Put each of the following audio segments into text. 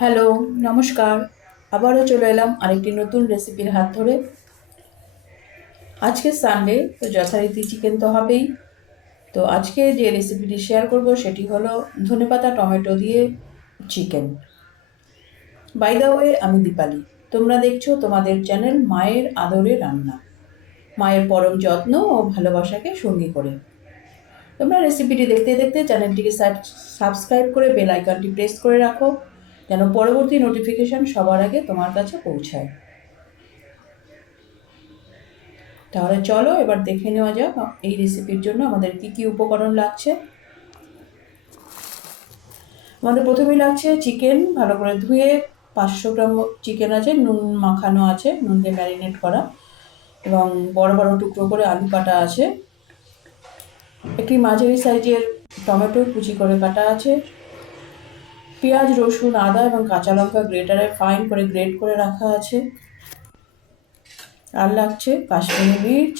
Hello, নমস্কার। আবারও চলে এলাম আরেকটি নতুন রেসিপির হাত ধরে। আজকে সানডে তো যথারীতি চিকেন তো হবেই। তো আজকে যে রেসিপিটি শেয়ার করব, সেটি হলো ধনেপাতা, টমেটো দিয়ে চিকেন বাই দা ওয়ে আমি দীপালি। তোমরা দেখছ তোমাদের চ্যানেল মায়ের আদরে রান্না। মায়ের পরম যত্ন ও ভালোবাসাকে সঙ্গী করে। তোমরা রেসিপিটি দেখতে দেখতে চ্যানেলটিকে সাবস্ক্রাইব করে বেল আইকনটি প্রেস করে রাখো। যেন পরবর্তী নোটিফিকেশান সবার আগে তোমার কাছে পৌঁছায়। তাহলে চলো, এবার দেখে নেওয়া যাক, এই রেসিপির জন্য আমাদের কি কি উপকরণ লাগছে। আমাদের প্রথমেই লাগছে চিকেন ভালো করে ধুয়ে পাঁচশো গ্রাম চিকেন আছে, নুন মাখানো আছে নুন দিয়ে ম্যারিনেট করা। এবং বড় বড় টুকরো করে আলু কাটা আছে। একটি মাঝারি সাইজের টমেটো কুচি করে কাটা আছে। পেঁয়াজ, রসুন, আদা এবং কাঁচা লঙ্কা গ্রেটারে ফাইন করে গ্রেট করে রাখা আছে। আর লাগছে কাশ্মীরি মির্চ,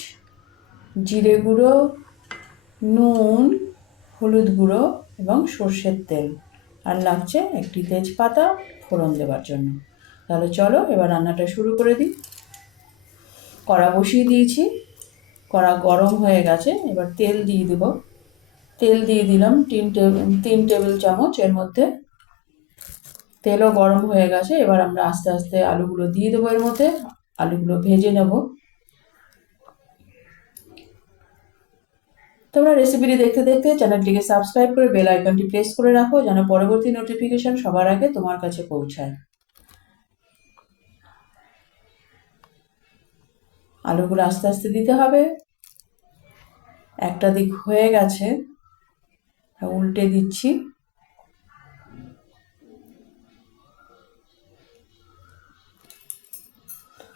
জিরে গুঁড়ো, নুন, হলুদ গুঁড়ো এবং সর্ষের তেল। আর লাগছে একটি তেজপাতা ফোড়ন দেওয়ার জন্য। তাহলে চলো এবার রান্নাটা শুরু করে দিই। কড়া বসিয়ে দিয়েছি। কড়া গরম হয়ে গেছে, এবার তেল দিয়ে দেব। তেল দিয়ে দিলাম তিন টেবিল তিন টেবিল চামচ এর মধ্যে তেলও গরম হয়ে গেছে, এবার আমরা আস্তে আস্তে আলুগুলো দিয়ে দেবো এর মধ্যে। আলুগুলো ভেজে নেব। তোমরা রেসিপিটি দেখতে দেখতে চ্যানেলটিকে সাবস্ক্রাইব করে বেল আইকনটি প্রেস করে রাখো, যেন পরবর্তী নোটিফিকেশন সবার আগে তোমার কাছে পৌঁছায়। আলুগুলো আস্তে আস্তে দিতে হবে। একটা দিক হয়ে গেছে, উল্টে দিচ্ছি।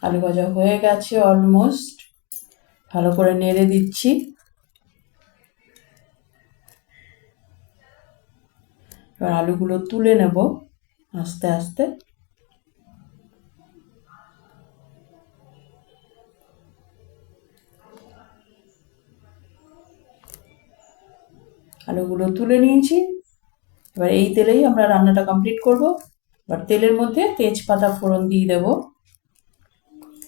আলু ভাজা হয়ে গেছে অলমোস্ট ভালো করে নেড়ে দিচ্ছি। এবার আলুগুলো তুলে নেব আস্তে আস্তে। আলুগুলো তুলে নিয়েছি। এবার এই তেলেই আমরা রান্নাটা কমপ্লিট করব। এবার তেলের মধ্যে তেজপাতা ফোড়ন দিয়ে দেবো।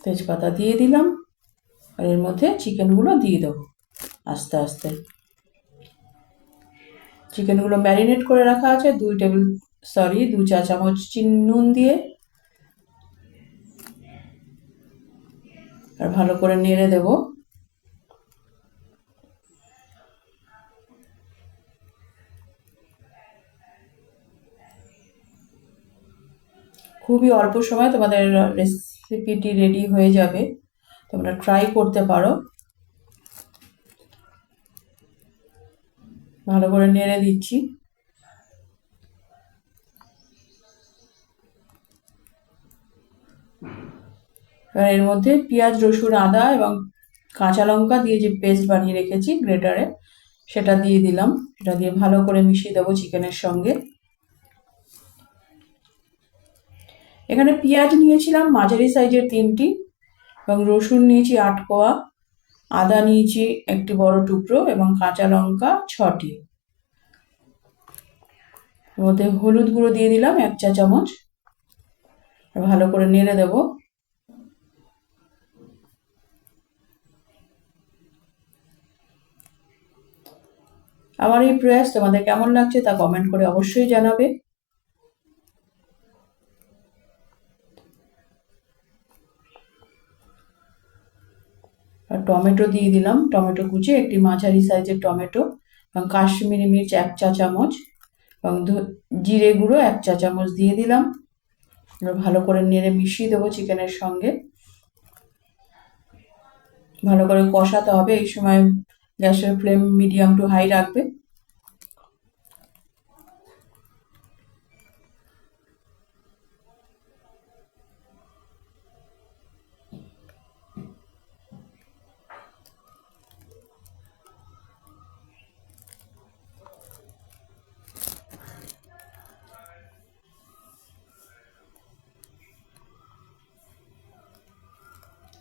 তেজপাতা দিয়ে দিলাম, আর এর মধ্যে চিকেনগুলো দিয়ে দেবো আস্তে আস্তে। চিকেনগুলো ম্যারিনেট করে রাখা আছে, দুই টেবিল, সরি, দু চা চামচ চিন, নুন দিয়ে। আর ভালো করে নেড়ে দেব। খুবই অল্প সময় তোমাদের রেসিপিটি রেডি হয়ে যাবে। তোমরা ট্রাই করতে পারো। ভালো করে নেড়ে দিচ্ছি। এবার এর মধ্যে পেঁয়াজ, রসুন, আদা এবং কাঁচা লঙ্কা দিয়ে যে পেস্ট বানিয়ে রেখেছি গ্রেটারে সেটা দিয়ে দিলাম। সেটা দিয়ে ভালো করে মিশিয়ে দেবো চিকেনের সঙ্গে। এখানে পেঁয়াজ নিয়েছিলাম, মাঝারি সাইজের তিনটি, এবং রসুন নিয়েছি আট কোয়া, আদা নিয়েছি একটি বড় টুকরো, এবং কাঁচা লঙ্কা ছটি। মধ্যে হলুদ গুঁড়ো দিয়ে দিলাম এক চা চামচ। ভালো করে নেড়ে দেব। আমার এই প্রয়াস তোমাদের কেমন লাগছে তা কমেন্ট করে অবশ্যই জানাবে আর টমেটো দিয়ে দিলাম। টমেটো কুচি, একটি মাঝারি সাইজের টমেটো, এবং কাশ্মীরি মির্চ এক চা চামচ, এবং জিরে গুঁড়ো এক চা চামচ দিয়ে দিলাম। ভালো করে নেড়ে মিশিয়ে দেবো চিকেনের সঙ্গে। ভালো করে কষাতে হবে। এই সময় গ্যাসের ফ্লেম মিডিয়াম টু হাই রাখবে।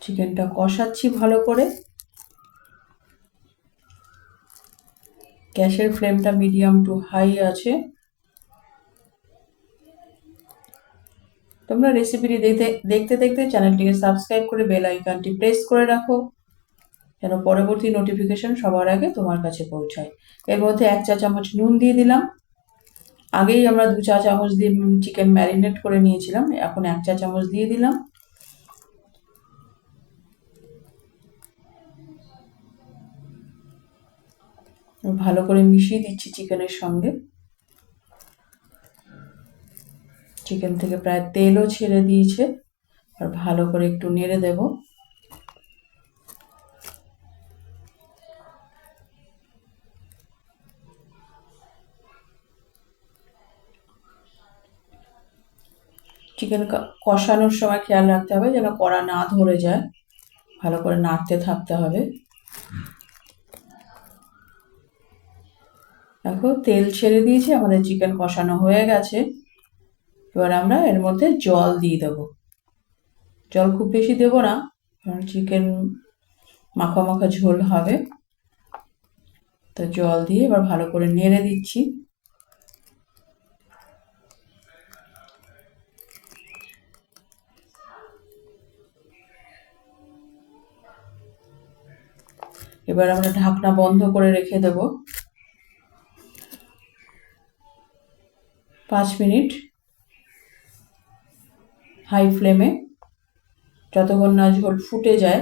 চিকেনটা কষাচ্ছি ভালো করে। গ্যাসের ফ্লেমটা মিডিয়াম টু হাই আছে। তোমরা রেসিপিটি দেখতে দেখতে দেখতে চ্যানেলটিকে সাবস্ক্রাইব করে বেল আইকনটি প্রেস করে রাখো, যেন পরবর্তী নোটিফিকেশন সবার আগে তোমার কাছে পৌঁছায়। এর মধ্যে এক চা চামচ নুন দিয়ে দিলাম। আগেই আমরা দু চা চামচ দিয়ে চিকেন ম্যারিনেট করে নিয়েছিলাম, এখন এক চা চামচ দিয়ে দিলাম। ভালো করে মিশিয়ে দিচ্ছি চিকেনের সঙ্গে। চিকেন থেকে প্রায় তেলও ছেড়ে দিয়েছে, আর ভালো করে একটু নেড়ে দেব। চিকেন কষানোর সময় খেয়াল রাখতে হবে যেন কড়া না ধরে যায়। ভালো করে নাড়তে থাকতে হবে। দেখো, তেল ছেড়ে দিয়েছি, আমাদের চিকেন কষানো হয়ে গেছে। এবার আমরা এর মধ্যে জল দিয়ে দেব। জল খুব বেশি দেব না, কারণ চিকেন মাখা মাখা ঝোল হবে। তো জল দিয়ে এবার ভালো করে নেড়ে দিচ্ছি। এবার আমরা ঢাকনা বন্ধ করে রেখে দেব। পাঁচ মিনিট হাই ফ্লেমে। যতক্ষণ না ঝোল ফুটে যায়,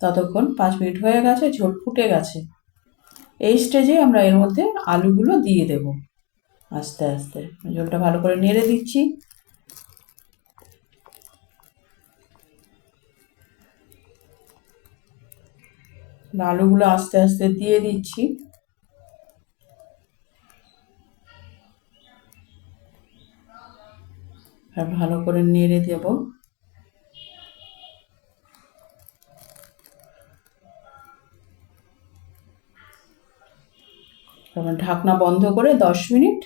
ততক্ষণ পাঁচ মিনিট হয়ে গেছে, ঝোল ফুটে গেছে। এই স্টেজে আমরা এর মধ্যে আলুগুলো দিয়ে দেব। আস্তে আস্তে। ঝোলটা ভালো করে নেড়ে দিচ্ছি। আলুগুলো আস্তে আস্তে দিয়ে দিচ্ছি। আর ভালো করে নেড়ে দেব। তারপর ঢাকনা বন্ধ করে দশ মিনিট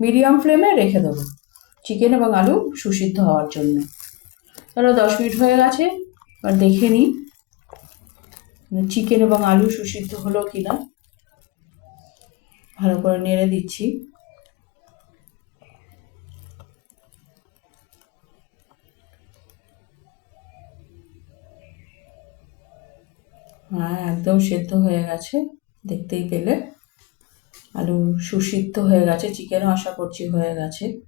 মিডিয়াম ফ্লেমে রেখে দেবো চিকেন এবং আলু সুসিদ্ধ হওয়ার জন্য। ধরো দশ মিনিট হয়ে গেছে, এবার দেখে নিই চিকেন এবং আলু সুসিদ্ধ হলো কি না ভালো করে নেড়ে দিচ্ছি। হ্যাঁ একদম সেদ্ধ হয়ে গেছে, দেখতেই পেলে। আলু সুসিদ্ধ হয়ে গেছে, চিকেনও আশা করছি হয়ে গেছে।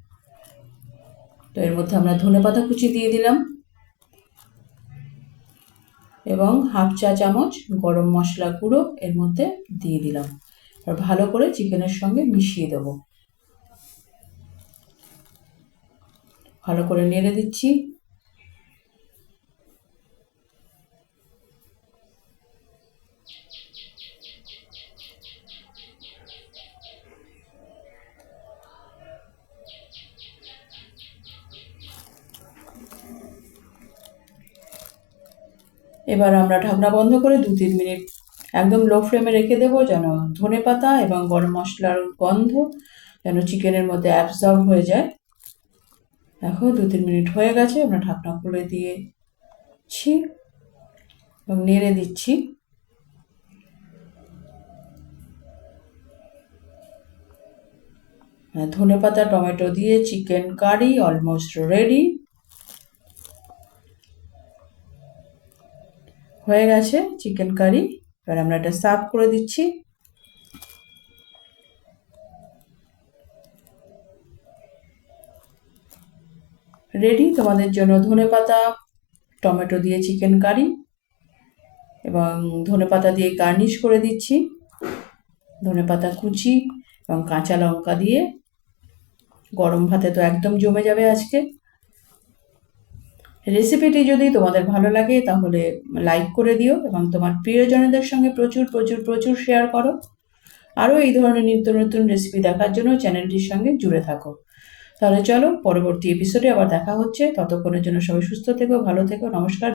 তো এর মধ্যে আমরা ধনে পাতা কুচি দিয়ে দিলাম। এবং হাফ চা চামচ গরম মশলা গুঁড়ো এর মধ্যে দিয়ে দিলাম। আর ভালো করে চিকেনের সঙ্গে মিশিয়ে দেব। ভালো করে নেড়ে দিচ্ছি। এবার আমরা ঢাকনা বন্ধ করে দু তিন মিনিট একদম লো ফ্লেমে রেখে দেবো যেন ধনে পাতা এবং গরম মশলার গন্ধ যেন চিকেনের মধ্যে অ্যাবজর্ব হয়ে যায়। দেখো দু তিন মিনিট হয়ে গেছে, আমরা ঢাকনা খুলে দিয়েছি এবং নেড়ে দিচ্ছি। ধনে পাতা, টমেটো দিয়ে চিকেন কারি অলমোস্ট রেডি হয়ে গেছে চিকেন কারি এবার আমরা এটা সার্ভ করে দিচ্ছি। রেডি তোমাদের জন্য ধনে পাতা, টমেটো দিয়ে চিকেন কারি এবং ধনে পাতা দিয়ে গার্নিশ করে দিচ্ছি। ধনে পাতা কুচি এবং কাঁচা লঙ্কা দিয়ে। গরম ভাতে তো একদম জমে যাবে আজকে। রেসিপিটি যদি তোমাদের ভালো লাগে, তাহলে লাইক করে দিও এবং তোমার প্রিয়জনদের সঙ্গে প্রচুর প্রচুর প্রচুর শেয়ার করো। আরও এই ধরনের নিত্য নতুন রেসিপি দেখার জন্য চ্যানেলটির সঙ্গে জুড়ে থাকো। তাহলে চলো, পরবর্তী এপিসোডে আবার দেখা হচ্ছে। ততক্ষণের জন্য সবাই সুস্থ থেকো, ভালো থেকো, নমস্কার।